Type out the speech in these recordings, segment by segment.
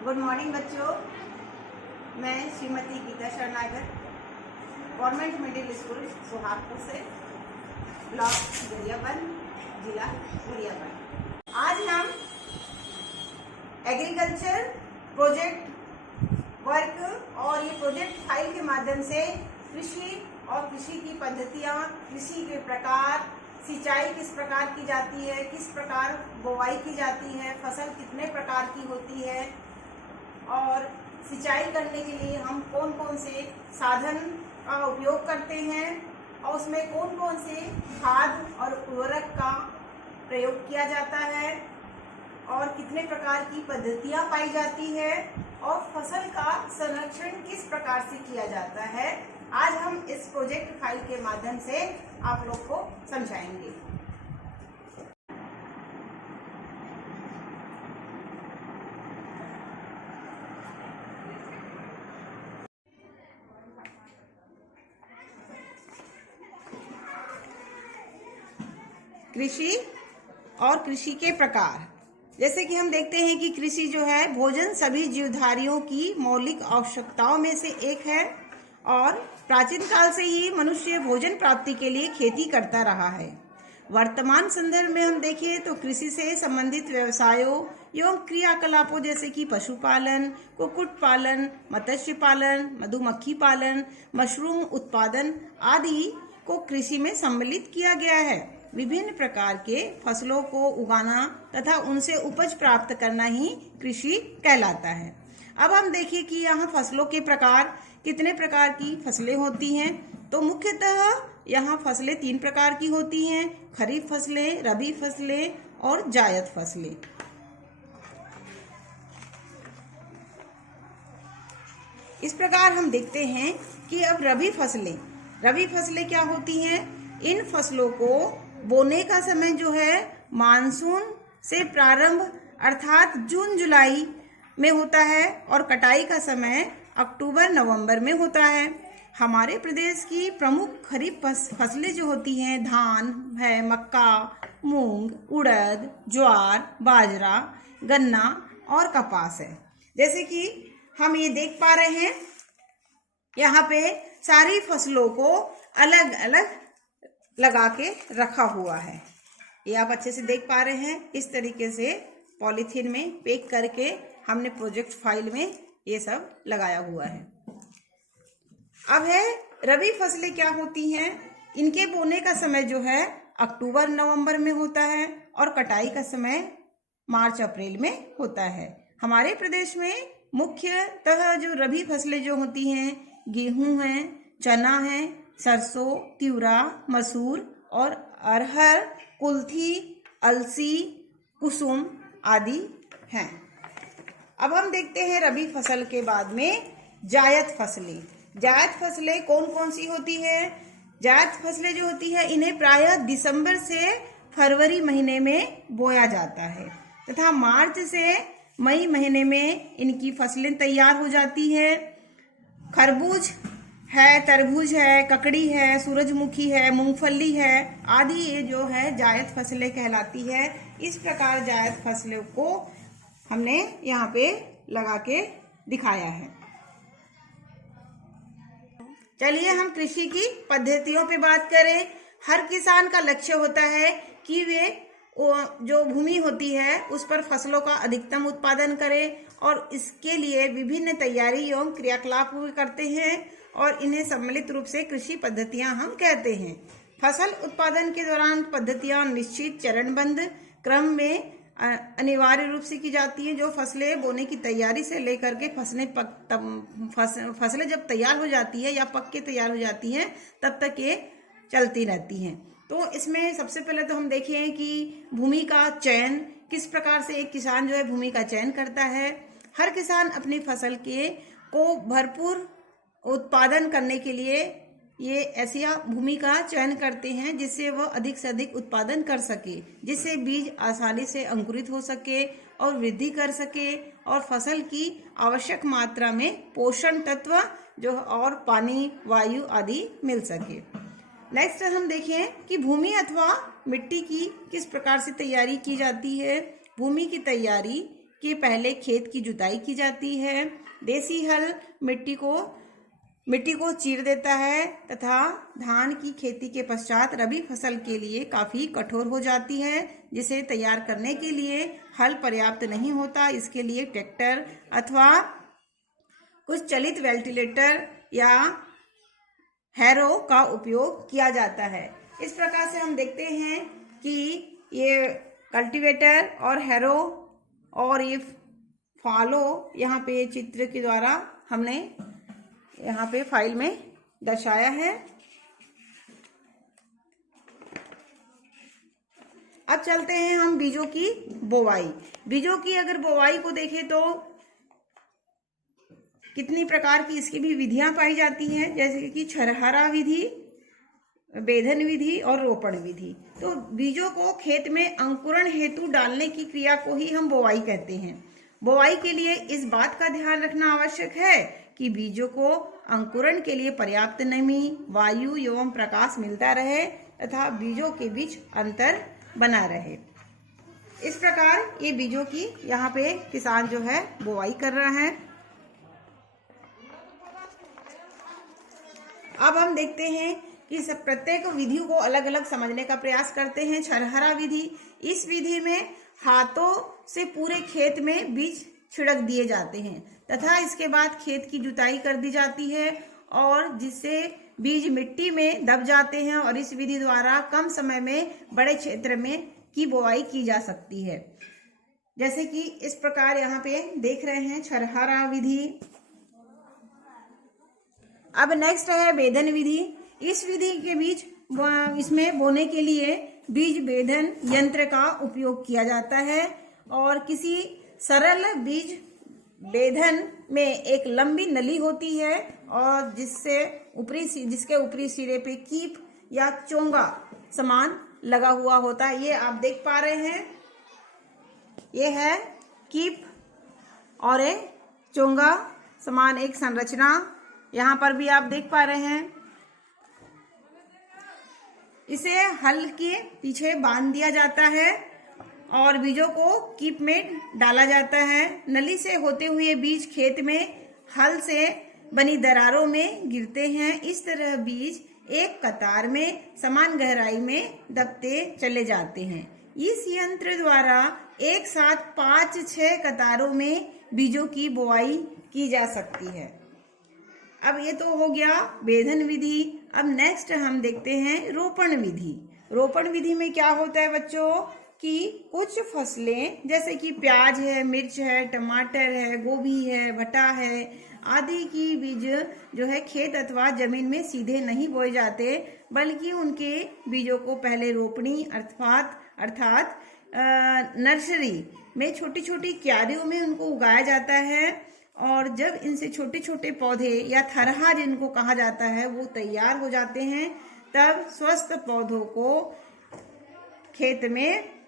Good morning बच्चों, मैं श्रीमती गीता शरणागत, गवर्नमेंट मिडिल स्कूल सुहागपुर से, ब्लॉक गरियाबंद, जिला गरियाबंद। आज हम एग्रीकल्चर प्रोजेक्ट वर्क और ये प्रोजेक्ट फाइल के माध्यम से कृषि और कृषि की पद्धतियाँ, कृषि के प्रकार, सिंचाई किस प्रकार की जाती है, किस प्रकार बुवाई की जाती है, फसल कितने प्रकार की होती है और सिंचाई करने के लिए हम कौन कौन से साधन का उपयोग करते हैं और उसमें कौन कौन से खाद और उर्वरक का प्रयोग किया जाता है और कितने प्रकार की पद्धतियां पाई जाती है और फसल का संरक्षण किस प्रकार से किया जाता है, आज हम इस प्रोजेक्ट फाइल के माध्यम से आप लोग को समझाएंगे। कृषि और कृषि के प्रकार, जैसे कि हम देखते हैं कि कृषि जो है भोजन सभी जीवधारियों की मौलिक आवश्यकताओं में से एक है और प्राचीन काल से ही मनुष्य भोजन प्राप्ति के लिए खेती करता रहा है। वर्तमान संदर्भ में हम देखें तो कृषि से संबंधित व्यवसायों एवं क्रियाकलापों जैसे कि पशुपालन, कुक्कुट पालन, मत्स्य पालन, मधुमक्खी पालन, मशरूम उत्पादन आदि को कृषि में सम्मिलित किया गया है। विभिन्न प्रकार के फसलों को उगाना तथा उनसे उपज प्राप्त करना ही कृषि कहलाता है। अब हम देखिए कि यहाँ फसलों के प्रकार, कितने प्रकार की फसलें होती हैं। तो मुख्यतः यहाँ फसलें 3 प्रकार की होती हैं: खरीफ फसलें, रबी फसलें और जायद फसलें। इस प्रकार हम देखते हैं कि अब रबी फसलें क्या होती हैं। इन फसलों को बोने का समय जो है मानसून से प्रारंभ अर्थात जून जुलाई में होता है और कटाई का समय अक्टूबर नवंबर में होता है। हमारे प्रदेश की प्रमुख खरीफ फसलें जो होती हैं धान है, मक्का, मूंग, उड़द, ज्वार, बाजरा, गन्ना और कपास है। जैसे कि हम ये देख पा रहे हैं, यहाँ पे सारी फसलों को अलग अलग लगा के रखा हुआ है। ये आप अच्छे से देख पा रहे हैं। इस तरीके से पॉलीथीन में पैक करके हमने प्रोजेक्ट फाइल में ये सब लगाया हुआ है। अब है रबी फसलें क्या होती हैं। इनके बोने का समय जो है अक्टूबर नवंबर में होता है और कटाई का समय मार्च अप्रैल में होता है। हमारे प्रदेश में मुख्यतः जो रबी फसलें जो होती हैं गेहूं है, चना है, सरसों, तिवरा, मसूर और अरहर, कुल्थी, अलसी, कुसुम आदि हैं। अब हम देखते हैं रबी फसल के बाद में जायद फसलें कौन कौन सी होती हैं। जायद फसलें जो होती है इन्हें प्रायः दिसंबर से फरवरी महीने में बोया जाता है तथा मार्च से मई महीने में इनकी फसलें तैयार हो जाती है। खरबूज है, तरबूज है, ककड़ी है, सूरजमुखी है, मूंगफली है आदि ये जो है जायद फसलें कहलाती है। इस प्रकार जायद फसलों को हमने यहाँ पे लगा के दिखाया है। चलिए हम कृषि की पद्धतियों पे बात करें। हर किसान का लक्ष्य होता है कि वे जो भूमि होती है उस पर फसलों का अधिकतम उत्पादन करे और इसके लिए विभिन्न तैयारी एवं क्रियाकलाप करते हैं और इन्हें सम्मिलित रूप से कृषि पद्धतियां हम कहते हैं। फसल उत्पादन के दौरान पद्धतियां निश्चित चरणबद्ध क्रम में अनिवार्य रूप से की जाती हैं। जो फसलें बोने की तैयारी से लेकर के फसलें जब तैयार हो जाती है या पक के तैयार हो जाती हैं तब तक ये चलती रहती हैं। तो इसमें सबसे पहले तो हम देखें कि भूमि का चयन किस प्रकार से एक किसान जो है भूमि का चयन करता है। हर किसान अपनी फसल को भरपूर उत्पादन करने के लिए ये ऐसी भूमि का चयन करते हैं जिससे वह अधिक से अधिक उत्पादन कर सके, जिससे बीज आसानी से अंकुरित हो सके और वृद्धि कर सके और फसल की आवश्यक मात्रा में पोषण तत्व जो और पानी, वायु आदि मिल सके। नेक्स्ट हम देखें कि भूमि अथवा मिट्टी की किस प्रकार से तैयारी की जाती है। भूमि की तैयारी कि पहले खेत की जुताई की जाती है। देसी हल मिट्टी को चीर देता है तथा धान की खेती के पश्चात रबी फसल के लिए काफी कठोर हो जाती है, जिसे तैयार करने के लिए हल पर्याप्त नहीं होता। इसके लिए ट्रैक्टर अथवा कुछ चलित वेल्टिलेटर या हैरो का उपयोग किया जाता है। इस प्रकार से हम देखते हैं कि ये कल्टीवेटर और हैरो और ये फॉलो यहाँ पे चित्र के द्वारा हमने यहाँ पे फाइल में दर्शाया है। अब चलते हैं हम बीजों की बोवाई। बीजों की अगर बोवाई को देखें तो कितनी प्रकार की इसकी भी विधियां पाई जाती हैं, जैसे कि छरहरा विधि, बेधन विधि और रोपण विधि। तो बीजों को खेत में अंकुरण हेतु डालने की क्रिया को ही हम बोवाई कहते हैं। बोवाई के लिए इस बात का ध्यान रखना आवश्यक है कि बीजों को अंकुरण के लिए पर्याप्त नमी, वायु एवं प्रकाश मिलता रहे तथा बीजों के बीच अंतर बना रहे। इस प्रकार ये बीजों की यहाँ पे किसान जो है बोवाई कर रहा है। अब हम देखते हैं कि सब प्रत्येक विधि को अलग अलग समझने का प्रयास करते हैं। छरहरा विधि, इस विधि में हाथों से पूरे खेत में बीज छिड़क दिए जाते हैं तथा इसके बाद खेत की जुताई कर दी जाती है और जिससे बीज मिट्टी में दब जाते हैं और इस विधि द्वारा कम समय में बड़े क्षेत्र में की बोआई की जा सकती है। जैसे कि इस प्रकार यहाँ पे देख रहे हैं छरहरा विधि। अब नेक्स्ट है बेधन विधि। इस विधि के बीच इसमें बोने के लिए बीज बेधन यंत्र का उपयोग किया जाता है और किसी सरल बीज बेधन में एक लंबी नली होती है और जिसके ऊपरी सिरे पे कीप या चोंगा समान लगा हुआ होता है। ये आप देख पा रहे हैं, ये है कीप और एक चोंगा समान एक संरचना यहाँ पर भी आप देख पा रहे हैं। इसे हल के पीछे बांध दिया जाता है और बीजों को कीप में डाला जाता है। नली से होते हुए बीज खेत में हल से बनी दरारों में गिरते हैं। इस तरह बीज एक कतार में समान गहराई में दबते चले जाते हैं। इस यंत्र द्वारा एक साथ 5-6 कतारों में बीजों की बुआई की जा सकती है। अब ये तो हो गया बेधन विधि। अब नेक्स्ट हम देखते हैं रोपण विधि। रोपण विधि में क्या होता है बच्चों कि कुछ फसलें जैसे कि प्याज है, मिर्च है, टमाटर है, गोभी है, भटा है आदि की बीज जो है खेत अथवा जमीन में सीधे नहीं बोए जाते, बल्कि उनके बीजों को पहले रोपणी अर्थात नर्सरी में छोटी छोटी क्यारियों में उनको उगाया जाता है और जब इनसे छोटे छोटे पौधे या थरहा जिनको कहा जाता है वो तैयार हो जाते हैं, तब स्वस्थ पौधों को खेत में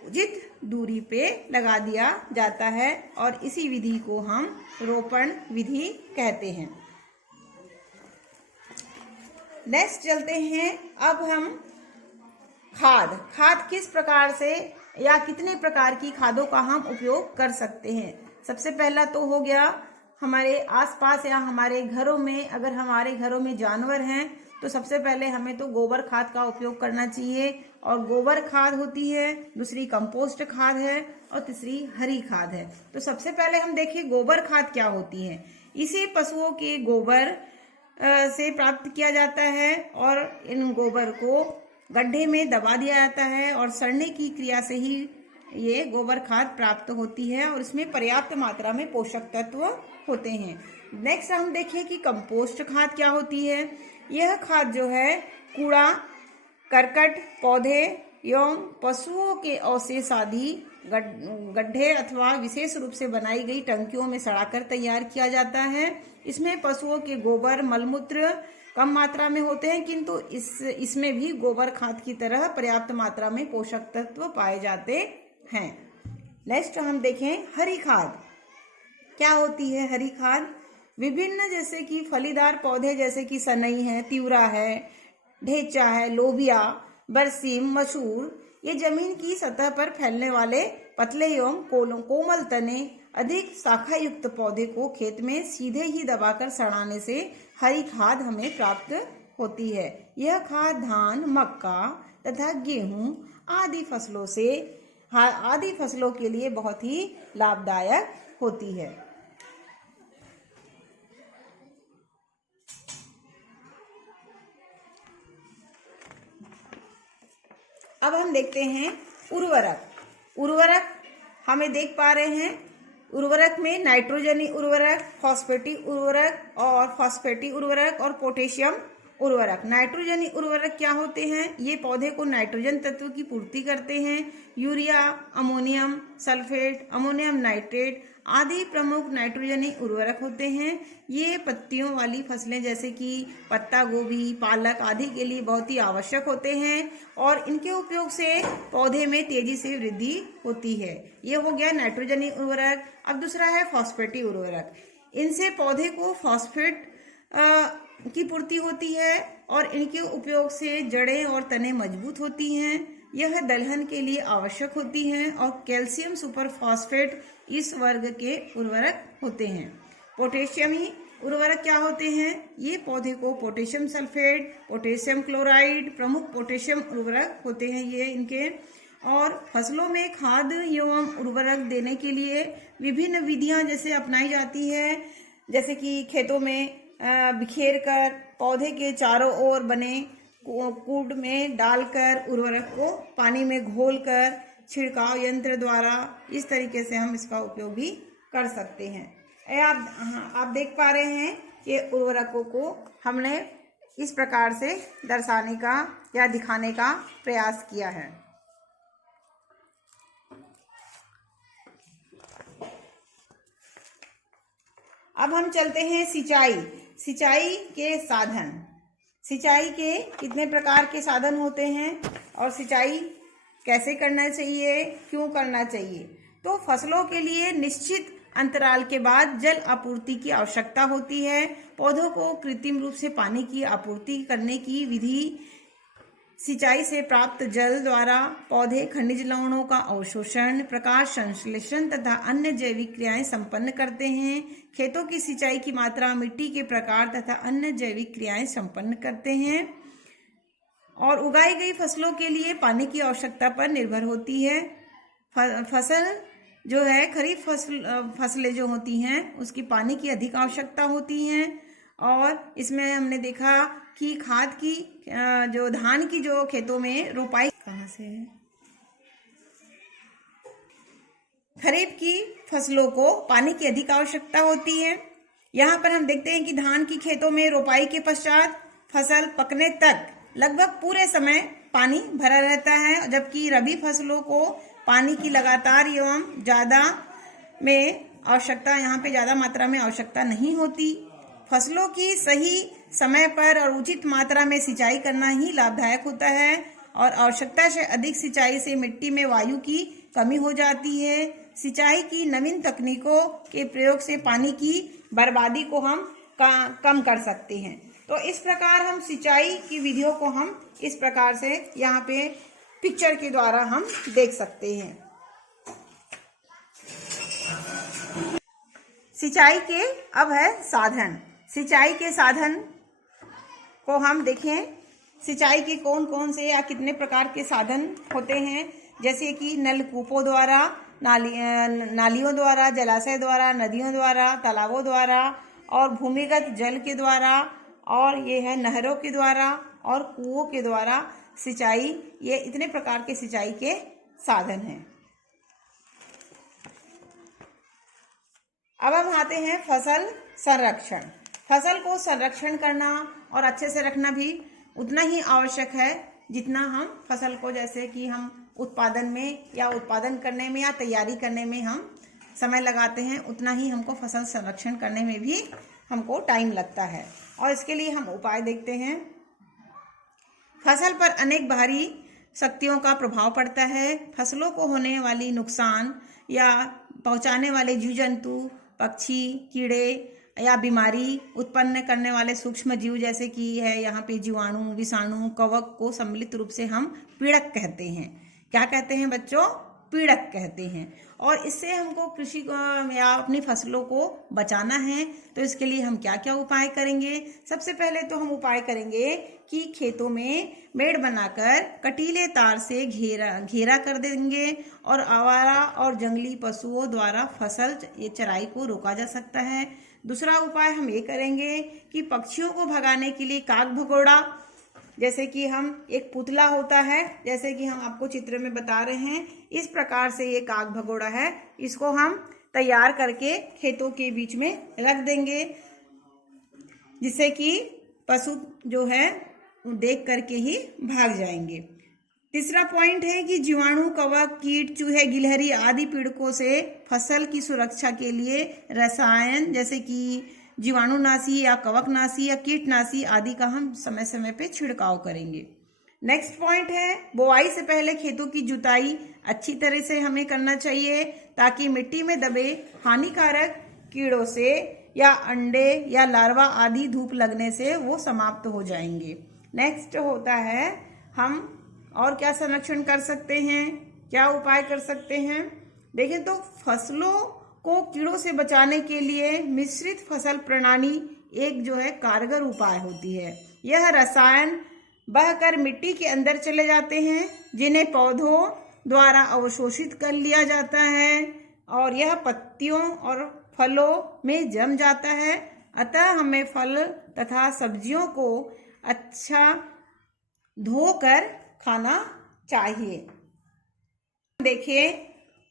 उचित दूरी पे लगा दिया जाता है और इसी विधि को हम रोपण विधि कहते हैं। नेक्स्ट चलते हैं। अब हम खाद किस प्रकार से या कितने प्रकार की खादों का हम उपयोग कर सकते हैं। सबसे पहला तो हो गया हमारे आसपास या हमारे घरों में, अगर हमारे घरों में जानवर हैं तो सबसे पहले हमें तो गोबर खाद का उपयोग करना चाहिए और गोबर खाद होती है, दूसरी कंपोस्ट खाद है और तीसरी हरी खाद है। तो सबसे पहले हम देखें गोबर खाद क्या होती है। इसे पशुओं के गोबर से प्राप्त किया जाता है और इन गोबर को गड्ढे में दबा दिया जाता है और सड़ने की क्रिया से ही ये गोबर खाद प्राप्त होती है और इसमें पर्याप्त मात्रा में पोषक तत्व होते हैं। नेक्स्ट हम देखें कि कंपोस्ट खाद क्या होती है। यह खाद जो है कूड़ा करकट पौधे एवं पशुओं के अवशेष आदि गड्ढे अथवा विशेष रूप से बनाई गई टंकियों में सड़ाकर तैयार किया जाता है। इसमें पशुओं के गोबर मलमूत्र कम मात्रा में होते हैं, किंतु इसमें भी गोबर खाद की तरह पर्याप्त मात्रा में पोषक तत्व पाए जाते हैं। नेक्स्ट हम देखें हरी खाद क्या होती है। हरी खाद विभिन्न जैसे कि फलीदार पौधे जैसे कि सनई है, तिवरा है, ढेचा है, लोबिया, बरसीम, मसूर, ये जमीन की सतह पर फैलने वाले पतले एवं कोमल तने अधिक शाखा युक्त पौधे को खेत में सीधे ही दबाकर सड़ाने से हरी खाद हमें प्राप्त होती है। यह खाद धान, मक्का तथा गेहूं आदि फसलों के लिए बहुत ही लाभदायक होती है। अब हम देखते हैं उर्वरक हमें देख पा रहे हैं। उर्वरक में नाइट्रोजनी उर्वरक, फॉस्फेटी उर्वरक और पोटेशियम उर्वरक। नाइट्रोजनी उर्वरक क्या होते हैं? ये पौधे को नाइट्रोजन तत्व की पूर्ति करते हैं। Urea, ammonium sulphate, ammonium nitrate आदि प्रमुख नाइट्रोजनी उर्वरक होते हैं। ये पत्तियों वाली फसलें जैसे कि पत्ता गोभी, पालक आदि के लिए बहुत ही आवश्यक होते हैं और इनके उपयोग से पौधे में तेजी से वृद्धि होती है। ये हो गया नाइट्रोजनी उर्वरक। अब दूसरा है फॉस्फेटी उर्वरक। इनसे पौधे को फॉस्फेट की पूर्ति होती है और इनके उपयोग से जड़ें और तने मजबूत होती हैं। यह दलहन के लिए आवश्यक होती हैं और कैल्शियम सुपर फॉस्फेट इस वर्ग के उर्वरक होते हैं। पोटेशियमी उर्वरक क्या होते हैं? ये पौधे को पोटेशियम सल्फेट, पोटेशियम क्लोराइड प्रमुख पोटेशियम उर्वरक होते हैं ये इनके। और फसलों में खाद एवं उर्वरक देने के लिए विभिन्न विधियां जैसे अपनाई जाती है, जैसे कि खेतों में बिखेर कर पौधे के चारों ओर बने कूड़ में डालकर उर्वरक को पानी में घोलकर छिड़काव यंत्र द्वारा इस तरीके से हम इसका उपयोग भी कर सकते हैं। आप देख पा रहे हैं कि उर्वरकों को हमने इस प्रकार से दर्शाने का या दिखाने का प्रयास किया है। अब हम चलते हैं सिंचाई के साधन। सिंचाई के कितने प्रकार के साधन होते हैं और सिंचाई कैसे करना चाहिए, क्यों करना चाहिए? तो फसलों के लिए निश्चित अंतराल के बाद जल आपूर्ति की आवश्यकता होती है। पौधों को कृत्रिम रूप से पानी की आपूर्ति करने की विधि सिंचाई से प्राप्त जल द्वारा पौधे खनिज लवणों का अवशोषण, प्रकाश संश्लेषण तथा अन्य जैविक क्रियाएं संपन्न करते हैं। खेतों की सिंचाई की मात्रा मिट्टी के प्रकार तथा अन्य जैविक क्रियाएं संपन्न करते हैं और उगाई गई फसलों के लिए पानी की आवश्यकता पर निर्भर होती है। फसल जो है खरीफ फसलें जो होती हैं उसकी पानी की अधिक आवश्यकता होती हैं और इसमें हमने देखा कि खाद की जो धान की जो खेतों में रोपाई कहाँ से है, खरीफ की फसलों को पानी की अधिक आवश्यकता होती है। यहाँ पर हम देखते हैं कि धान की खेतों में रोपाई के पश्चात फसल पकने तक लगभग पूरे समय पानी भरा रहता है, जबकि रबी फसलों को पानी की लगातार एवं ज्यादा में आवश्यकता, यहाँ पे ज्यादा मात्रा में आवश्यकता नहीं होती। फसलों की सही समय पर और उचित मात्रा में सिंचाई करना ही लाभदायक होता है और आवश्यकता से अधिक सिंचाई से मिट्टी में वायु की कमी हो जाती है। सिंचाई की नवीन तकनीकों के प्रयोग से पानी की बर्बादी को हम कम कर सकते हैं। तो इस प्रकार हम सिंचाई की विधियों को हम इस प्रकार से यहाँ पे पिक्चर के द्वारा हम देख सकते हैं। सिंचाई के अब है साधन। सिंचाई के साधन को हम देखें। सिंचाई के कौन कौन से या कितने प्रकार के साधन होते हैं, जैसे कि नलकूपों द्वारा, नालियों द्वारा, जलाशय द्वारा, नदियों द्वारा, तालाबों द्वारा और भूमिगत जल के द्वारा, और ये है नहरों के द्वारा और कुओं के द्वारा सिंचाई। ये इतने प्रकार के सिंचाई के साधन हैं। अब हम आते हैं फसल संरक्षण। फसल को संरक्षण करना और अच्छे से रखना भी उतना ही आवश्यक है जितना हम फसल को, जैसे कि हम उत्पादन में या उत्पादन करने में या तैयारी करने में हम समय लगाते हैं, उतना ही हमको फसल संरक्षण करने में भी हमको टाइम लगता है। और इसके लिए हम उपाय देखते हैं। फसल पर अनेक बाहरी शक्तियों का प्रभाव पड़ता है। फसलों को होने वाली नुकसान या पहुंचाने वाले जीव जंतु, पक्षी, कीड़े या बीमारी उत्पन्न करने वाले सूक्ष्म जीव, जैसे कि है यहाँ पे जीवाणु, विषाणु, कवक को सम्मिलित रूप से हम पीड़क कहते हैं। क्या कहते हैं बच्चों? पीड़क कहते हैं। और इससे हमको कृषि को या अपनी फसलों को बचाना है, तो इसके लिए हम क्या क्या उपाय करेंगे। सबसे पहले तो हम उपाय करेंगे कि खेतों में मेड़ बनाकर कटीले तार से घेरा कर देंगे और आवारा और जंगली पशुओं द्वारा फसल चराई को रोका जा सकता है। दूसरा उपाय हम ये करेंगे कि पक्षियों को भगाने के लिए काग भगोड़ा, जैसे कि हम एक पुतला होता है, जैसे कि हम आपको चित्र में बता रहे हैं, इस प्रकार से ये काग भगोड़ा है, इसको हम तैयार करके खेतों के बीच में रख देंगे, जिससे कि पशु जो है देख करके ही भाग जाएंगे। तीसरा पॉइंट है कि जीवाणु, कवक, कीट, चूहे, गिलहरी आदि पीड़कों से फसल की सुरक्षा के लिए रसायन जैसे कि जीवाणुनाशी या कवकनाशी या कीटनाशी आदि का हम समय समय पे छिड़काव करेंगे। नेक्स्ट पॉइंट है बुआई से पहले खेतों की जुताई अच्छी तरह से हमें करना चाहिए, ताकि मिट्टी में दबे हानिकारक कीड़ों से या अंडे या लार्वा आदि धूप लगने से वो समाप्त हो जाएंगे। नेक्स्ट होता है हम और क्या संरक्षण कर सकते हैं, क्या उपाय कर सकते हैं। देखें तो फसलों को कीड़ों से बचाने के लिए मिश्रित फसल प्रणाली एक जो है कारगर उपाय होती है। यह रसायन बहकर मिट्टी के अंदर चले जाते हैं, जिन्हें पौधों द्वारा अवशोषित कर लिया जाता है और यह पत्तियों और फलों में जम जाता है। अतः हमें फल तथा सब्जियों को अच्छा धोकर खाना चाहिए। देखिए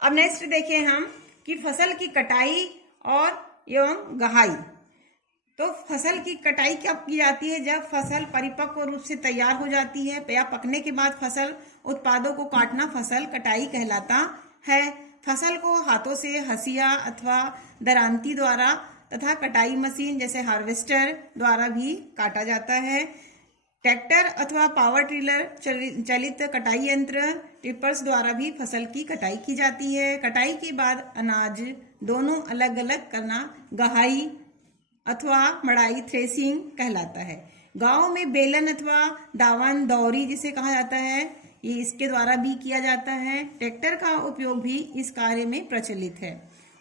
अब नेक्स्ट देखें हम कि फसल की कटाई और एवं गहाई। तो फसल की कटाई कब की जाती है, जब फसल परिपक्व रूप से तैयार हो जाती है या पकने के बाद फसल उत्पादों को काटना फसल कटाई कहलाता है। फसल को हाथों से हसिया अथवा दरांती द्वारा तथा कटाई मशीन जैसे हार्वेस्टर द्वारा भी काटा जाता है। ट्रैक्टर अथवा पावर टिलर चलित कटाई यंत्र टिपर्स द्वारा भी फसल की कटाई की जाती है। कटाई के बाद अनाज दोनों अलग अलग करना गहाई अथवा मड़ाई थ्रेसिंग कहलाता है। गांव में बेलन अथवा दावन दौरी जिसे कहा जाता है, ये इसके द्वारा भी किया जाता है। ट्रैक्टर का उपयोग भी इस कार्य में प्रचलित है।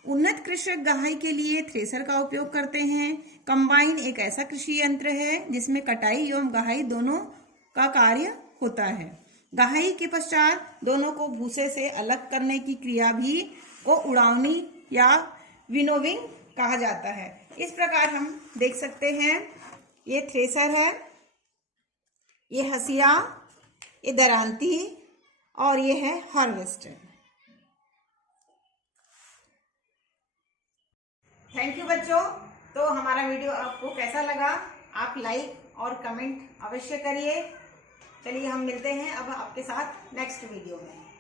उन्नत कृषक गहाई के लिए थ्रेसर का उपयोग करते हैं। कंबाइन एक ऐसा कृषि यंत्र है जिसमें कटाई एवं गहाई दोनों का कार्य होता है। गहाई के पश्चात दोनों को भूसे से अलग करने की क्रिया भी को उड़ावनी या विनोविंग कहा जाता है। इस प्रकार हम देख सकते हैं, ये थ्रेसर है, ये हसिया, ये दरांती और ये है हार्वेस्टर। थैंक यू बच्चों। तो हमारा वीडियो आपको कैसा लगा, आप लाइक और कमेंट अवश्य करिए। चलिए हम मिलते हैं अब आपके साथ नेक्स्ट वीडियो में।